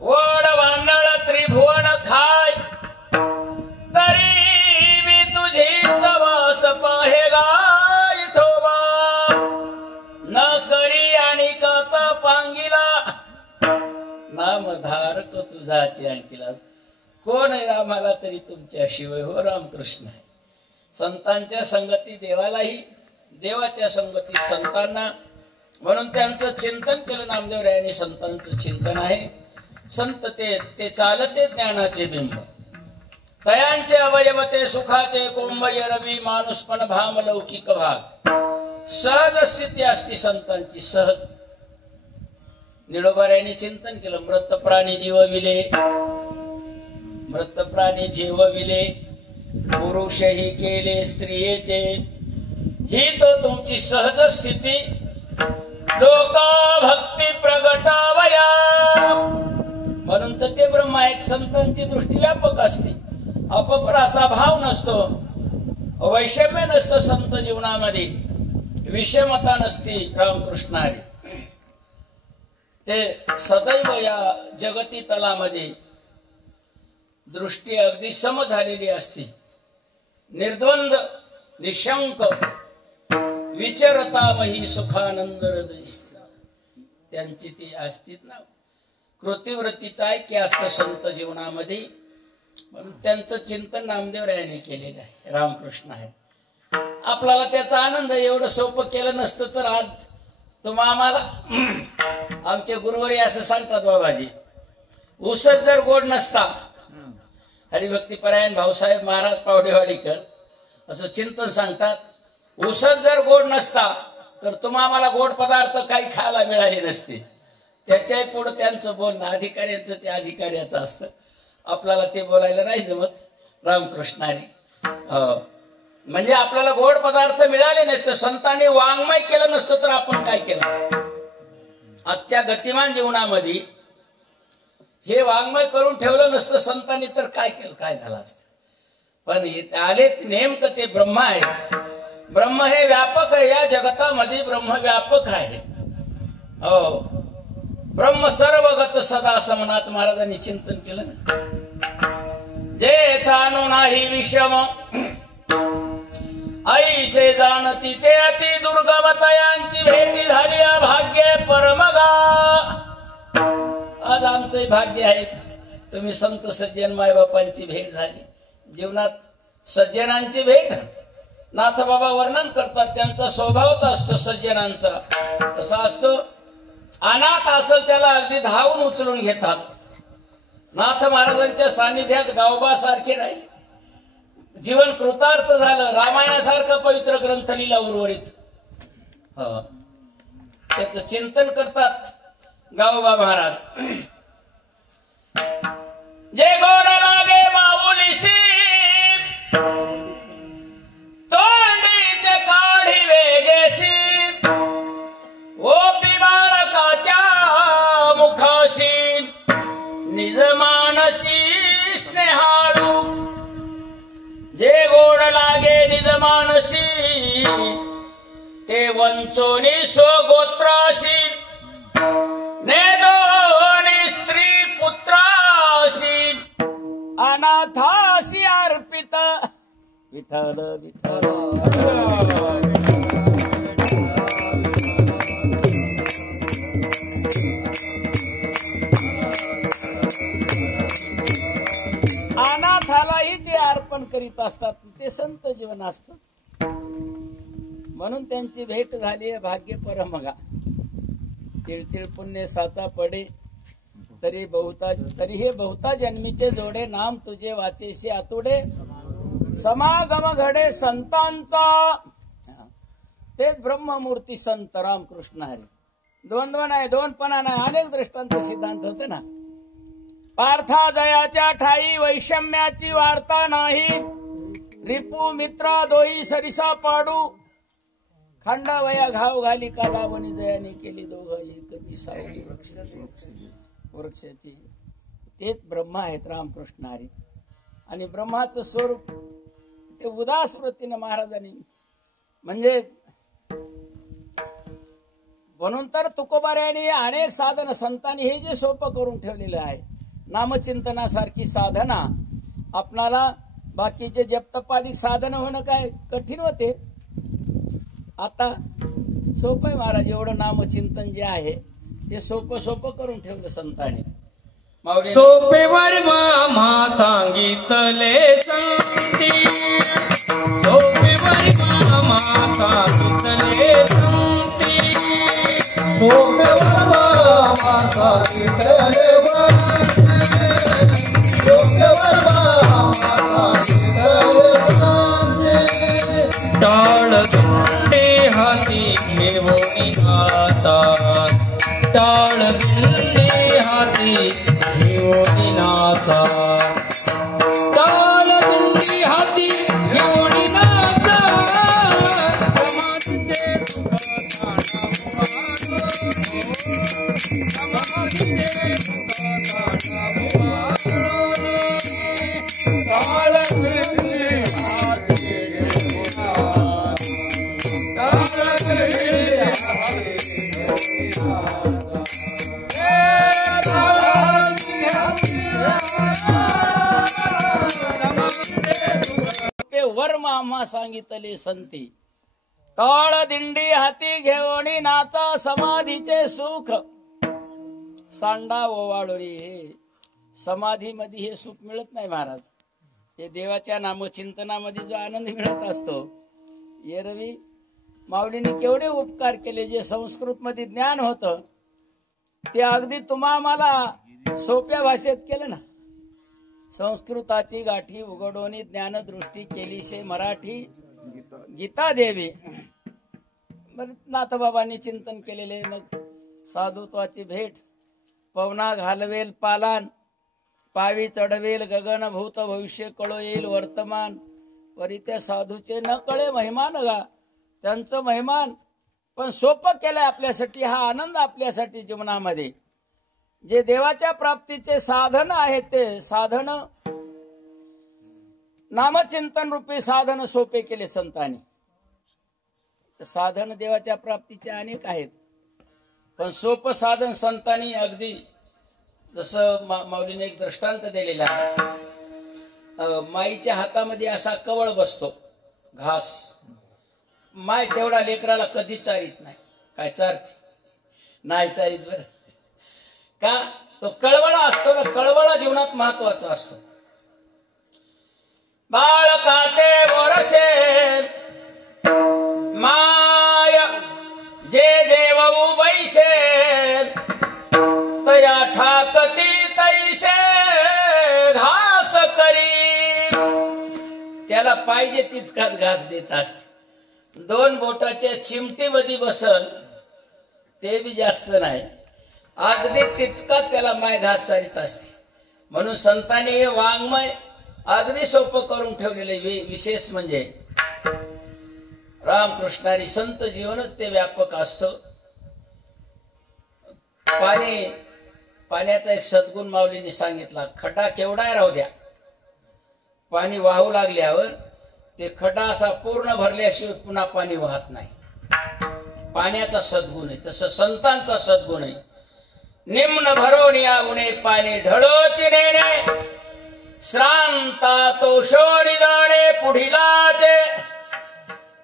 वड वानळ त्रिभुवन खाय, तरी मी तुझी तवास पाहेगा इथोबा. न करी आणि कचा पांगिला, नामधारक तुझाची अंकिला. कोण आहे आम्हाला तरी तुमच्याशिवाय. हो रामकृष्ण आहे. संतांच्या संगती देवालाही, देवाच्या संगतीत संतांना. म्हणून त्यांचं चिंतन केलं नामदेवरायांनी. संतांचं चिंतन आहे. संत ते चालते ज्ञानाचे बिंब, तयांचे अवयवते सुखाचे कोंबय रवी, माणूसपण भाम लौकिक भाग. सहज स्थिती असती संतांची, सहज. निडोबाऱ्यांनी चिंतन केलं. मृत प्राणी जीवविले, मृत प्राणी जीवविले, पुरुषही केले स्त्रियेचे. ही तो तुमची सहज स्थिती, लोका भक्ती प्रगटावया. म्हणून तर ते ब्रह्मा एक संतांची दृष्टी व्यापक असते. अपपर असा भाव नसतो, वैषम्य नसतं संत जीवनामध्ये, विषमता नसती. रामकृष्णारी ते सदैव या जगती तलामध्ये दृष्टी अगदी सम झालेली असते. निर्द्वंद निशंक विचरता मही सुखानंद हृदय. त्यांची ती असतीच ना. कृतिवृत्तीचा ऐक्य असतं संत जीवनामध्ये. म्हणून त्यांचं चिंतन नामदेव रायाने केलेलं आहे, रामकृष्ण आहे. आपल्याला त्याचा आनंद, एवढं सोपं केलं नसतं तर आज तुम्हा आम्हाला आमचे गुरुवारी असं सांगतात बाबाजी, उसच जर गोड नसता, हरिभक्तीपरायण भाऊसाहेब महाराज पावडेवाडीकर असं चिंतन सांगतात, उसच जर गोड नसता तर तुम्हा आम्हाला गोड पदार्थ काही खायला मिळाले नसते. त्याच्याही पुढे त्यांचं बोलणं अधिकाऱ्यांचं ते अधिकाऱ्याचं असतं, आपल्याला ते बोलायला नाही जमत. रामकृष्णाने म्हणजे आपल्याला गोड पदार्थ मिळाले नसते, संतांनी वाङ्मय केलं नसतं तर आपण काय केलं असतं. आजच्या गतिमान जीवनामध्ये हे वाङ्मय करून ठेवलं नसतं संतांनी तर काय केलं, काय झालं असतं. पण आले नेमकं ते ब्रह्म आहेत. ब्रह्म हे व्यापक आहे, या जगतामध्ये ब्रह्म व्यापक आहे. हो, ब्रह्म सर्वगत सदा समनाथ महाराजांनी चिंतन केलं ना. जे थानु नाही विषम ऐसे जाणती ते अति दुर्गम तयांची भेटी झाली भाग्य परमगा. आज आमचे भाग्य आहेत, तुम्ही संत सज्जन मायबापांची भेट झाली. जीवनात सज्जनांची भेट नाथ बाबा वर्णन करतात, त्यांचा स्वभावच असतो सज्जनांचा. कसा असतो, अनाथ असेल त्याला अगदी धावून उचलून घेतात. नाथ महाराजांच्या सानिध्यात गावबा सारखे राहिले, जीवन कृतार्थ झालं. रामायणासारखा पवित्र ग्रंथ लिहिला उर्वरित. त्याचं चिंतन करतात गावबा महाराज. जे गोड लागे माऊलीशी तोंडीचे काढी वेगेशी, ओपी बाळकाच्या मुखाशी निज मानसी स्नेहाळू. जे गोड लागे निज मानसी ते वंचोनी स्वगोत्राशी, ने दोनी स्त्री पुत्राशी अनाथाशी अर्पित. विठ्ठल विठ्ठल. अनाथालाही ते अर्पण करीत असतात, ते संत जीवन असत. म्हणून त्यांची भेट झाली भाग्य परमगा. तिळतिळ पुण्य साचा पडे तरी हे बहुता जन्मीचे जोडे, नाम तुझे वाचेशी आतुडे समागम घडे संतांचा. तेच ब्रह्ममूर्ती संत रामकृष्ण हरी. द्वंद्व नाही, दोनपणा नाही, अनेक दृष्टांत सिद्धांत होते ना. पार्था जयाच्या ठाई वैषम्याची वार्ता नाही, रिपू मित्रा दोई सरिसा पाडू. खांडावया घाव घाली का लावणी जयाने केली दोघं एकची सावली वृक्षाची. तेच ब्रह्म आहेत रामकृष्ण हरी. आणि ब्रह्माचं स्वरूप ते उदास वृत्तीने महाराजांनी, म्हणजे म्हणून तर तुकोबाऱ्यांनी अनेक साधन संतांनी हे जे सोपं करून ठेवलेलं आहे. नामचिंतनासारखी साधना आपणाला बाकीचे जपतपादिक साधन होणं काय कठीण होते. आता सोपं आहे महाराज, एवढं नामचिंतन जे आहे ते सोपं करून ठेवलं संतांनी. सोपे वर्मा सांगितले संती, सोपे वर्मा सांगितले संती, सोपे वर्मा सांगितले सोपे वर्मा सांगितले संती. टाळ गुंडे हाती घेऊन नाचा, टाळ गुंडे हाती घेऊन नाचा, टाळ गुंडी हाती घेऊन नाचा. समाधीचे सुख समाधीचे टाळ गुंडी हाती वर्मा आम्हा सांगितले संती, टाळ दिंडी हाती घेऊन नाचा समाधीचे सुख. सांडा ओवाळोरी समाधीमध्ये हे सुख मिळत नाही महाराज. हे देवाच्या नामचिंतनामध्ये जो आनंद मिळत असतो. एरवी माऊलीने केवढे उपकार केले. जे संस्कृत मध्ये ज्ञान होतं ते अगदी तुम्हा मला सोप्या भाषेत केलं ना. संस्कृताची गाठी उघडोनी ज्ञानदृष्टी केली शे मराठी गीता देवी. नाथबाबांनी चिंतन केलेले. मग साधुत्वाची भेट. पवना घालवेल पालान, पावी चढवेल गगन, भूत भविष्य कळो येईल वर्तमान. वरी त्या साधूचे न कळे महिमान गा. त्यांचं महिमान पण सोपं केलंय आपल्यासाठी. हा आनंद आपल्यासाठी जीवनामध्ये. जे देवाच्या प्राप्तीचे साधन आहेत ते साधन नामचिंतन रूपी साधन सोपे केले संतांनी. साधन देवाच्या प्राप्तीचे अनेक आहेत पण सोपं साधन संतांनी अगदी जसं माऊलीने एक दृष्टांत दिलेला आहे. माईच्या हातामध्ये असा कवळ बसतो घास. माय तेवढा लेकराला कधी चारित नाही. काय चारते नाही चारित बर का. तो कळवळा असतो ना. कळवळा जीवनात महत्वाचा असतो. बाळ खाते वरसे माय जे जेवू बैसे, तया ठाकती तैसे घास करी. त्याला पाहिजे तितकाच घास देत असते. 2 बोटाच्या चिमटीमध्ये बसल ते बी जास्त नाही. अगदी तितका त्याला माय घास चारित असते. म्हणून संतांनी हे वाङ्मय अगदी सोपं करून ठेवलेले. विशेष म्हणजे रामकृष्णारी संत जीवनच ते व्यापक असतं. पाण्याचा एक सद्गुण माऊलींनी सांगितला. खड्डा केवढा राहू द्या, पाणी वाहू लागल्यावर ते खड्डा असा पूर्ण भरल्याशिवाय पुन्हा पाणी वाहत नाही. पाण्याचा सद्गुण आहे. तसं संतांचा सद्गुण आहे. निम्न भरून या उणे पाणी ढळोची नेणे, श्रांता तो शोरी जाणे पुढिलाचे.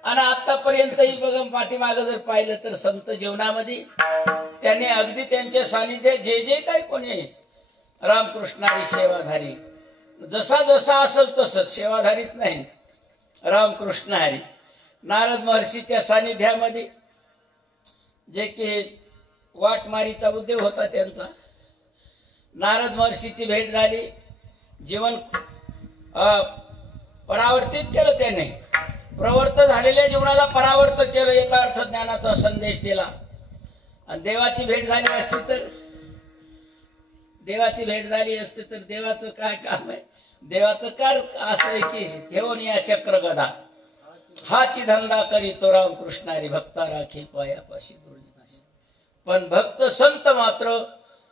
आणि आतापर्यंतही बघा पाठीमागं जर पाहिलं तर संत जीवनामध्ये त्यांनी अगदी त्यांच्या सानिध्यात जे जे काही कोणी रामकृष्णारी सेवाधारी जसा जसा असेल तसंच सेवाधारीच नाही रामकृष्ण हरी. नारद महर्षीच्या सानिध्यामध्ये जे की वाटमारीचा उद्योग होता त्यांचा. नारद महर्षीची भेट झाली. जीवन परावर्तित केलं त्याने. प्रवर्त झालेल्या जीवनाला परावर्त केलं. यथार्थ ज्ञानाचा संदेश दिला. आणि देवाची भेट झाली असती तर देवाचं काय काम आहे. देवाचं कार असं आहे की घेऊन या चक्र गदा हाची धंदा करी तो रामकृष्णारी भक्ता राखी पायापाशी दुर्दिनाशी. पण भक्त संत मात्र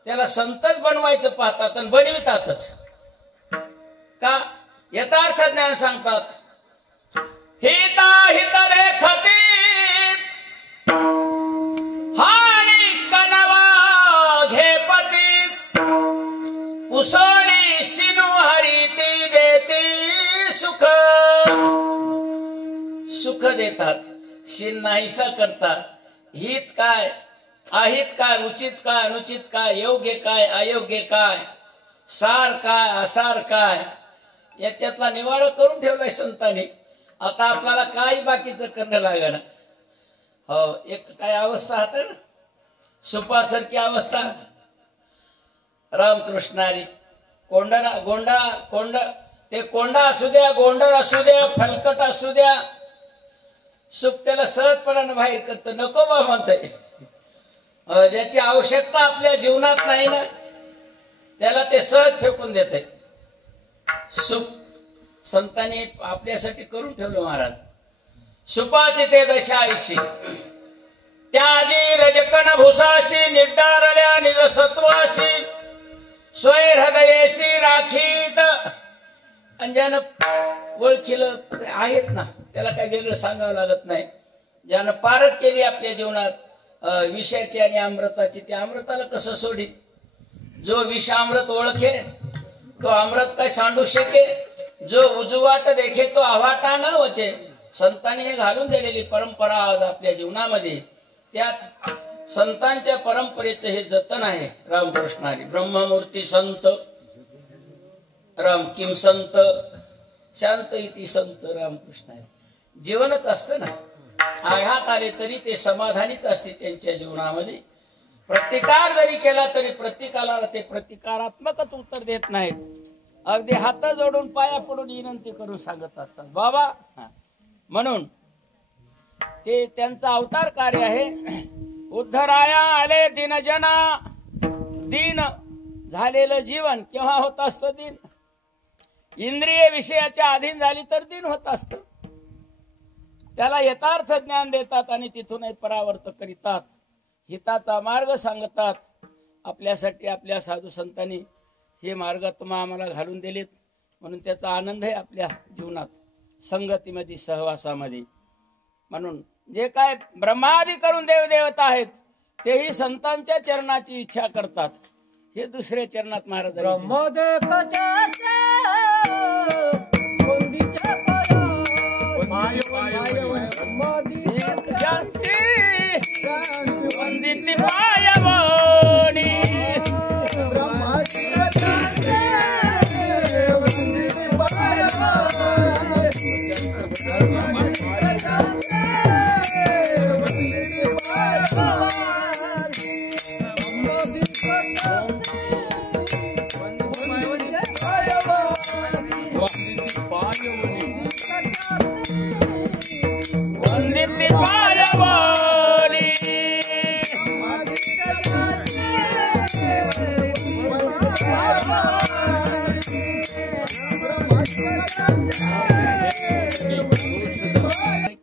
त्याला संतच बनवायचं पाहतात आणि बनवितातच. का यथार्थ ज्ञान सांगतात. हिता हित रेखती हानी कनवा घेपती, पुसोनी सिनु हरिती देती सुख. सुख देतात, शिन नाहीसा करतात. हित काय अहित काय, उचित काय अनुचित काय, योग्य काय अयोग्य काय, सार काय असार काय, याच्यातला निवाडा करून ठेवलाय संतांनी. आता आपल्याला काही बाकीचं करणं लागणार. हो एक काय अवस्था हात ना सुपासारखी अवस्था. रामकृष्णारी कोंडा असू द्या, गोंडर असू द्या, फलकट असू द्या, सुख त्याला सहजपणानं बाहेर करत. नको बा म्हणतंय. ज्याची आवश्यकता आपल्या जीवनात नाही ना त्याला ते सहज फेकून देते. सुख संतांनी आपल्यासाठी करून ठेवलं महाराज. सुपाची ते दशाईशी त्याजी रजकण भूसाशी, निर्धारल्या निज सत्वाशी, स्वैर हृदयेशी राखीत. आणि ज्यानं ओळखीलं आहेत ना त्याला काही वेगळं सांगावं लागत नाही. ज्यानं पारख केली आपल्या जीवनात विषयाची आणि अमृताची, त्या अमृताला कसं सोडी. जो विष अमृत ओळखे तो अमृत काय सांडू शके. जो उजवाट देखे तो आवाटा न वचे. संतांनी हे घालून दिलेली परंपरा आज आपल्या जीवनामध्ये. त्याच संतांच्या परंपरेचं हे जतन आहे. रामकृष्णारी ब्रह्ममूर्ती संत राम किम संत शांत इति संत रामकृष्ण आहे. जीवनच असतं ना, आघात आले तरी ते समाधानीच असते त्यांच्या जीवनामध्ये. प्रतिकार जरी केला तरी प्रतिकाला ते प्रतिकारात्मकच उत्तर देत नाहीत. अगदी हात जोडून पाया पडून विनंती करून सांगत असतात बाबा. म्हणून ते त्यांचा अवतार कार्य आहे. उद्धराया आले दीनजना. दीन झालेलं जीवन केव्हा होत असतं? दीन इंद्रिय विषयाच्या अधीन झाली तर दीन होत असतं. त्याला यथार्थ ज्ञान देतात आणि तिथून परावर्त करीतात, हिताचा मार्ग सांगतात. आपल्यासाठी आपल्या साधू संतांनी हे मार्ग तुम्हा आम्हाला घालून दिलेत, म्हणून त्याचा आनंद आहे आपल्या जीवनात, संगतीमध्ये, सहवासामध्ये. म्हणून जे काय ब्रह्मादी करून देवदेवता आहेत तेही संतांच्या चरणाची इच्छा करतात. हे दुसऱ्या चरणात महाराज वंदित पायवणी.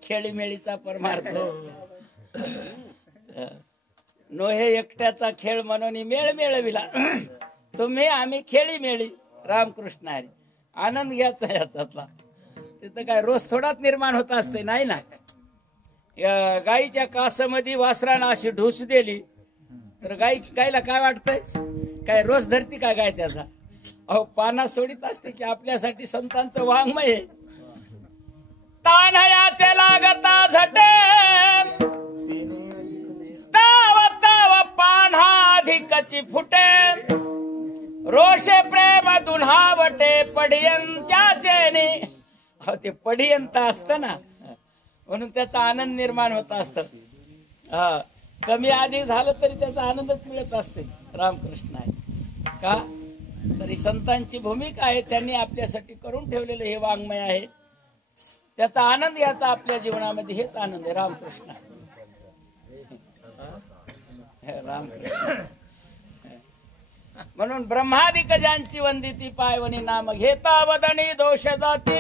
खेळीमेळीचा परमार्थ. नोहे एकट्याचा खेळ म्हणून मेळ मेळविला. तुम्ही आम्ही खेळी मेळी. रामकृष्ण हरी. आनंद घ्यायचा याच्यातला. तिथं काय रोज थोडाच निर्माण होत असते, नाही ना. गाईच्या कासामध्ये वासरानं अशी ढूस दिली तर गायला काय वाटतंय? काय रोज धरती का गाय त्याचा? अहो पाना सोडित असते की आपल्यासाठी संतांचं वाङ्मय आहे. तान्हयाचे लागता झटे ताव ताव पान्हा अधिकची फुटे. रोषे प्रेम दुन्हावटे पडियंत्याचे. हो ते पडियंत असतं ना, म्हणून त्याचा आनंद निर्माण होत असत. कमी अधिक झालं तरी त्याचा आनंदच मिळत असते. रामकृष्ण आहे का? तरी संतांची भूमिका आहे, त्यांनी आपल्यासाठी करून ठेवलेलं हे वाङ्मय आहे. त्याचा आनंद याचा आपल्या जीवनामध्ये हेच आनंद आहे. रामकृष्ण रामकृष्ण. म्हणून ब्रह्मादिक ज्यांची वंदिती पायवनी नाम घेता वदनी दोष जाती.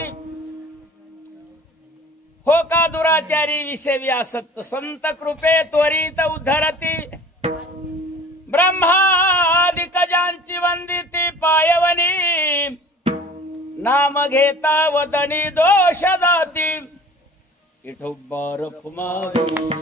हो का दुराचारी विषयी आसक्त संत कृपे त्वरित उद्धरती. ब्रह्मादिक ज्यांची वंदिती पायवनी नाम घेता वदनी दोष जाती. इठोबार फुमावी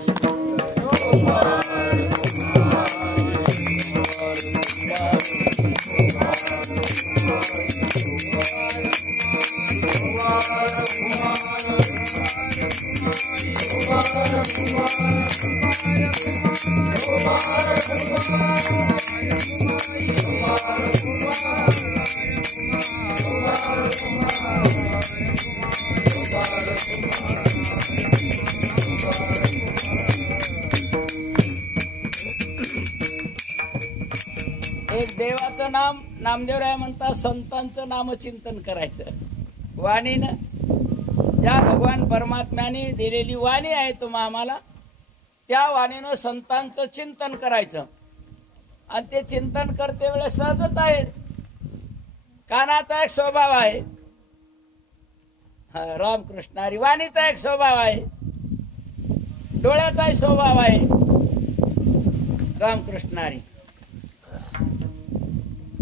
एक देवाचं नाम नामदेवराय म्हणतात संतांचं नामचिंतन करायचं. वाणीनं ज्या भगवान परमात्म्याने दिलेली वाणी आहे तुम्हा आम्हाला, त्या वाणीनं संतांचं चिंतन करायचं. आणि ते चिंतन करते वेळेस सहजच आहे. कानाचा एक स्वभाव आहे, रामकृष्ण हरी. वाणीचा एक स्वभाव आहे, डोळ्याचाही स्वभाव आहे. रामकृष्ण हरी.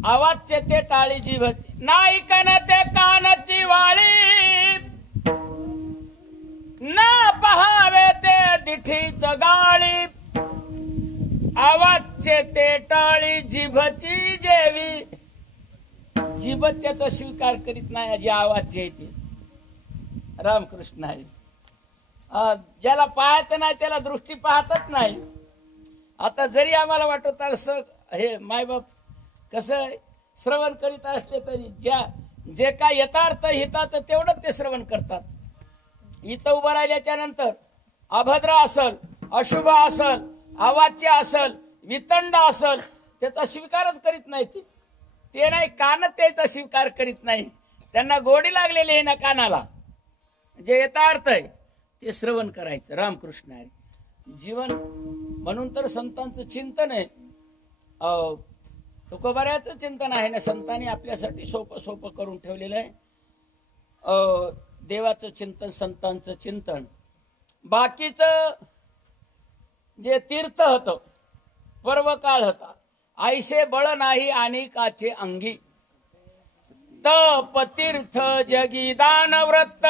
आवाजचे ते टाळी जीभची नाही ते कानाची वाळी. ना पहावे ते दिठीच गाळी. आवाजचे ते टाळी जीभची जेवी. जीभ त्याचा स्वीकार करीत नाही, जी आवाजची आहे ती. रामकृष्ण हरी. ज्याला पाहायचं नाही त्याला दृष्टी पाहतच नाही. आता जरी आम्हाला वाटत हे मायबाप कसं श्रवण करीत असले तरी जे काय यथार्थ हिताचं तेवढं ते श्रवण करतात. इथं उभं राहिल्याच्या नंतर अभद्र असल, अशुभ असल, अवाच्य असल, वितंड असल, त्याचा स्वीकारच करीत नाही. ते नाही कान त्याचा स्वीकार करीत नाही. त्यांना गोडी लागलेली आहे ना कानाला. जे यथार्थ आहे ते श्रवण करायचं. रामकृष्ण आहे जीवन. म्हणून तर संतांचं चिंतन आहे. तुकोबाऱ्याचं चिंतन आहे ना. संतांनी आपल्यासाठी सोपं सोपं करून ठेवलेलं आहे. देवाचं चिंतन, संतांचं चिंतन. बाकीचं जे तीर्थ होतं, पर्व काळ होता, ऐसे बळ नाही आणि काचे अंगी. तप तीर्थ जगी दान व्रत.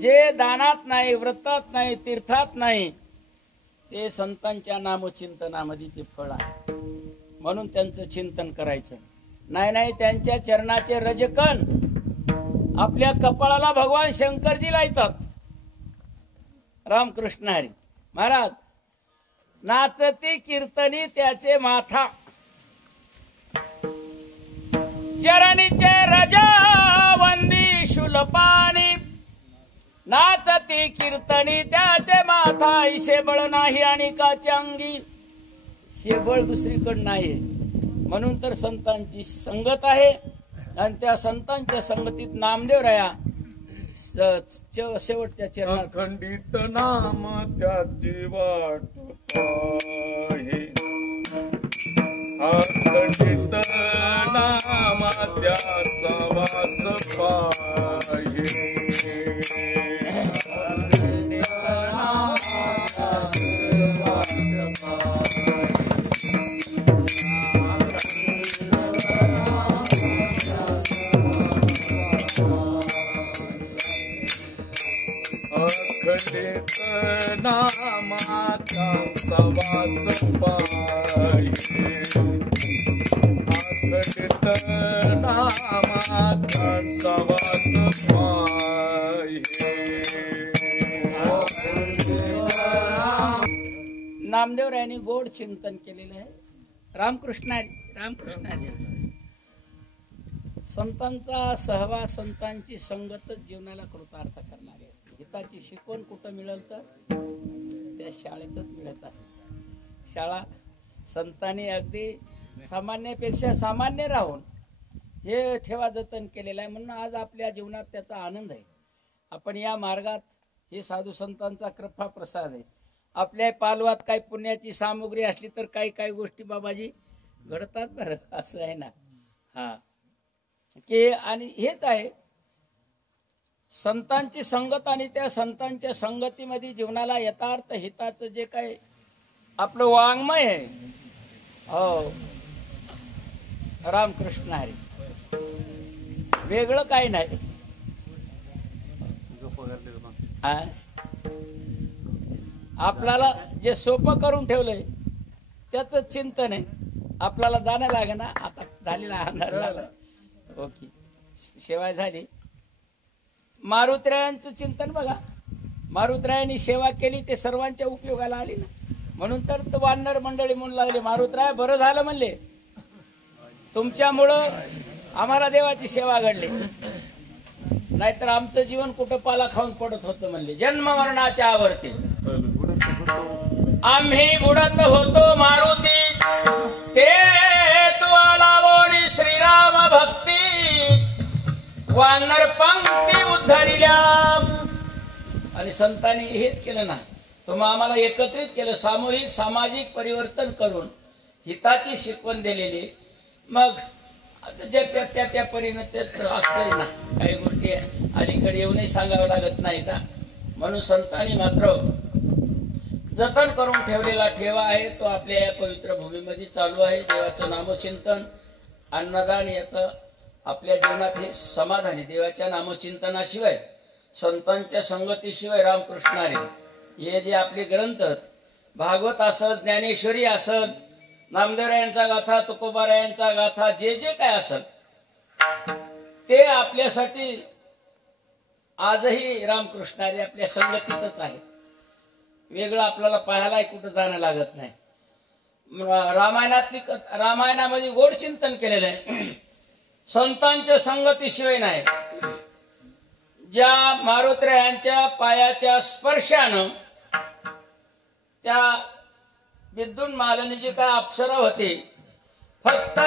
जे दानात नाही, व्रतात नाही, तीर्थात नाही, ते संतांच्या नामचिंतनामध्ये ते फळ आहे. म्हणून त्यांचं चिंतन करायचं. नाही त्यांच्या चरणाचे रजकण आपल्या कपाळाला भगवान शंकरजी लायतात. रामकृष्ण हरी महाराज. नाचती कीर्तनी त्याचे माथा, चरणीचे रजवंदी शुलपानी. नाचती कीर्तनी त्याचे माथा, ऐसे बळ नाही आणि काचे अंगी. हे बळ दुसरीकडे नाही. म्हणून तर संतांची संगत आहे. आणि त्या संतांच्या संगतीत नामदेव राया शेवटच्या चरणात अखंडित नाम त्याची वाट पाहे. अखंडित नाम त्याचा वास पाहे. अखंडित नामाचा वास पाहे. अखंडित नामाचा वास पाहे. नामदेवरायांनी गोड चिंतन केलेलं आहे. रामकृष्ण संतांचा सहवास, संतांची संगतच जीवनाला कृतार्थ करणारी असते. हिताची शिकवण कुठं मिळेल तर त्या शाळेतच मिळत असते. शाळा संतांनी अगदी सामान्यापेक्षा सामान्य राहून हे ठेवा जतन केलेलं आहे. म्हणून आज आपल्या जीवनात त्याचा आनंद आहे. आपण या मार्गात हे साधू संतांचा कृपा प्रसाद आहे. आपल्या पालवात काही पुण्याची सामुग्री असली तर काही काही गोष्टी बाबाजी घडतात बरं. असं आहे ना. हा की आणि हेच आहे संतांची संगत. आणि त्या संतांच्या संगतीमध्ये जीवनाला यथार्थ हिताचं जे काही आपलं वाङ्मय आहे. हो रामकृष्ण हरी. वेगळं काही नाही. आपल्याला जे सोपं करून ठेवलंय त्याच चिंतन आहे. आपल्याला जाणं लागे ना. आता झालेला आनंद झाला. ओके सेवा झाली. मारुतीरायांचं चिंतन बघा. मारुतीरायांनी सेवा केली ते सर्वांच्या उपयोगाला आली ना. म्हणून तर वानर मंडळी म्हणू लागले मारुतीराय बरं झालं म्हणले, तुमच्यामुळं आम्हाला देवाची सेवा घडली. नाहीतर आमचं जीवन कुठं पाला खाऊन पडत होतं म्हणले. जन्म मरणाच्या आवर्ती आम्ही बुडत होतो मारुती. ते तुला श्रीराम भक्ती वानर पंक्ती उद्धारिल्या. आणि संतांनी हेच केलं ना. तुम्हा आम्हाला एकत्रित केलं. सामूहिक सामाजिक परिवर्तन करून हिताची शिकवण दिलेली. मग त्या परीने ते असतंय ना. काही गोष्टी अलीकडे येऊनही सांगावं लागत नाही का. म्हणून संतांनी मात्र जतन करून ठेवलेला ठेवा आहे तो आपल्या या पवित्र भूमीमध्ये चालू आहे. देवाचं नामचिंतन, अन्नदान याचं आपल्या जीवनात हे समाधान आहे. देवाच्या नामचिंतनाशिवाय, संतांच्या संगतीशिवाय रामकृष्ण हरी हे जे आपले ग्रंथ भागवत असल, ज्ञानेश्वरी असल, नामदेवरायांचा गाथा, तुकोबारायांचा गाथा, जे जे काय असल ते आपल्यासाठी आजही रामकृष्ण हरी आपल्या संगतीतच आहे. वेगळं आपल्याला पाहायला कुठं जाणं लागत नाही. रामायणामध्ये गोड चिंतन केलेलं आहे. संतांच्या संगतीशिवाय नाही. ज्या मारुतरायांच्या पायाच्या स्पर्शानं त्या विद्युन मालनी जी काय अप्सरा होती, फक्त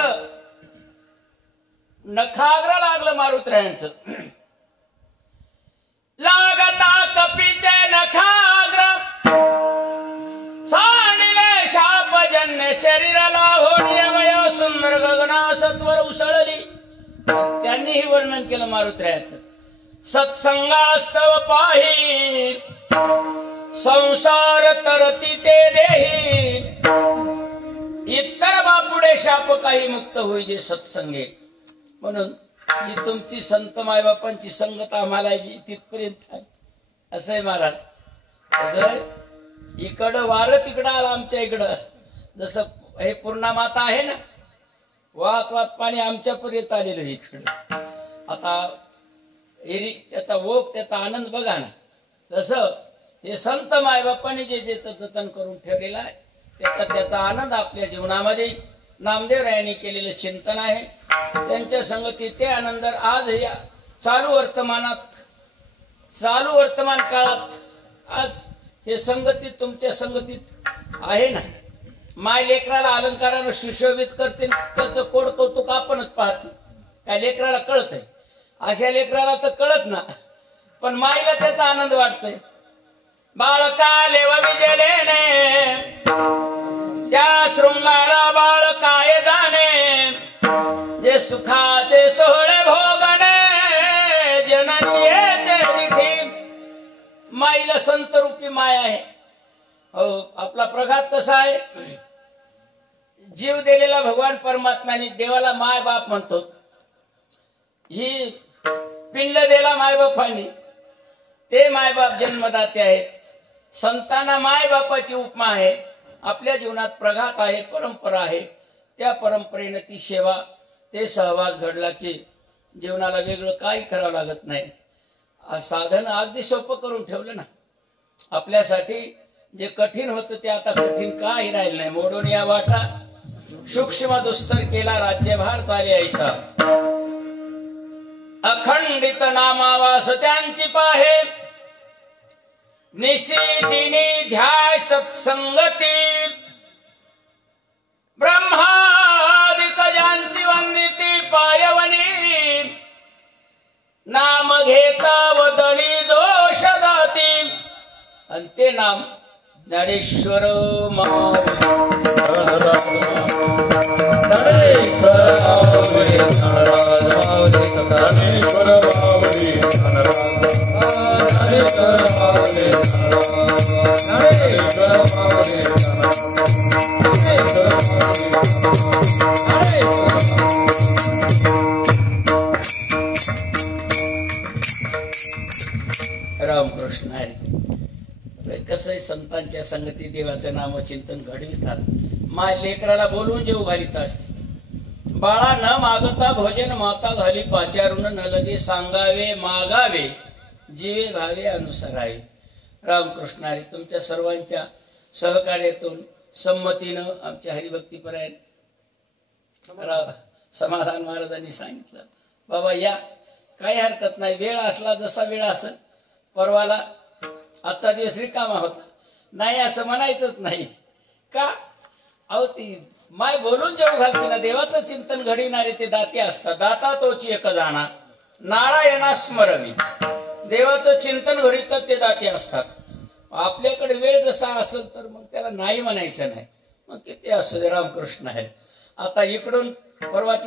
नखाग्र लागलं मारुतरायांचं. लागता कपीचे नखाग्र सांडिले शापजन्य शरीराला होण्यामय सुंदर गगना सत्वर उसळली. त्यांनीही वर्णन केलं मारुतरायाचं. सत्संगास्तव पाही संसार तरती ते देही, इतर बापुडे शाप काही मुक्त होईजे सत्संगे. म्हणून ही तुमची संत मायबापांची संगत आम्हाला तिथपर्यंत आहे. असं आहे महाराज. असं इकडं वारं तिकडं आलं आमच्या इकडं. जसं हे पूर्णा माता आहे ना, वाहत वाहत पाणी आमच्यापर्यंत आलेलं इकडं. आता एरी त्याचा ओघ त्याचा आनंद बघा ना. तसं हे संत मायबापांनी जे जे जतन करून ठेवलेलं आहे त्याचा आनंद आपल्या जीवनामध्ये नामदेवरायांनी केलेलं चिंतन आहे. त्यांच्या संगतीत ते आनंद आज या चालू वर्तमान काळात आज हे संगतीत तुमच्या संगतीत आहे ना. माय लेकराला अलंकारानं सुशोभित करते, त्याचं कोड कौतुक आपणच पाहते. काय लेकराला कळत आहे? अशा लेकराला तर कळत ना, पण माईला त्याचा आनंद वाटतोय. बाळका लेव विजलेने त्या शृंगारा बाळ काय जाणे, जे सुखाचे सोहळे भोगणे जननीचे दिठी. माईला संत रूपी माय आहे. हो, आपला प्रघात कसा आहे? जीव दिलेला भगवान परमात्म्याने देवाला माय बाप म्हणतो. ही पिंड दिला मायबापांनी, ते मायबाप जन्मदाते आहेत. संतांना मायबापाची उपमा आहे. आपल्या जीवनात प्रघात आहे, परंपरा आहे. त्या परंपरेने ती सेवा, ते सहवास घडला की जीवनाला वेगळं काही करावं लागत नाही. साधन अगदी सोपं करून ठेवलं ना आपल्यासाठी. जे कठीण होतं ते आता कठीण काही राहिलं नाही. मोडून या वाटा सूक्ष्म दुस्तर केला राज्यभार चाले ऐसा. अखंडित नामावास त्यांची पाहे, निशिदिनी ध्याय सत्संगती. ब्रह्मादिक ज्यांची वंदिती पायवनी, नाम घेता वदनी दोष दाती. आणि ते नाम ज्ञानेश्वर रामकृष्ण हरी. कसं आहे, संतांच्या संगती देवाचं नामचिंतन घडवितात. माय लेकराला बोलवून जेव घालीत असते. बाळा न मागता भोजन माता झाली पाचारून, न लगे सांगावे मागावे जीवे भावे अनुसरावे. रामकृष्ण हरी. तुमच्या सर्वांच्या सहकार्यातून संमतीनं आमच्या हरिभक्तीपरायण समाधान महाराजांनी सांगितलं, बाबा या, काही हरकत नाही. वेळ असला जसा वेळ असेल. परवाला आजचा दिवस रिकामा होता, नाही असं म्हणायचंच नाही का? अहो ती माय बोलून जेव घालते ना. देवाचं चिंतन घडविणारे ते दाते असतात. दाता तोची एक जाणा नारायणा स्मरमी. देवाचं चिंतन घडवितात ते दाते असतात. आपल्याकडे वेळ जसा असेल तर मग त्याला नाही म्हणायचं नाही. मग किती असू दे. रामकृष्ण आहे. आता इकडून परवाची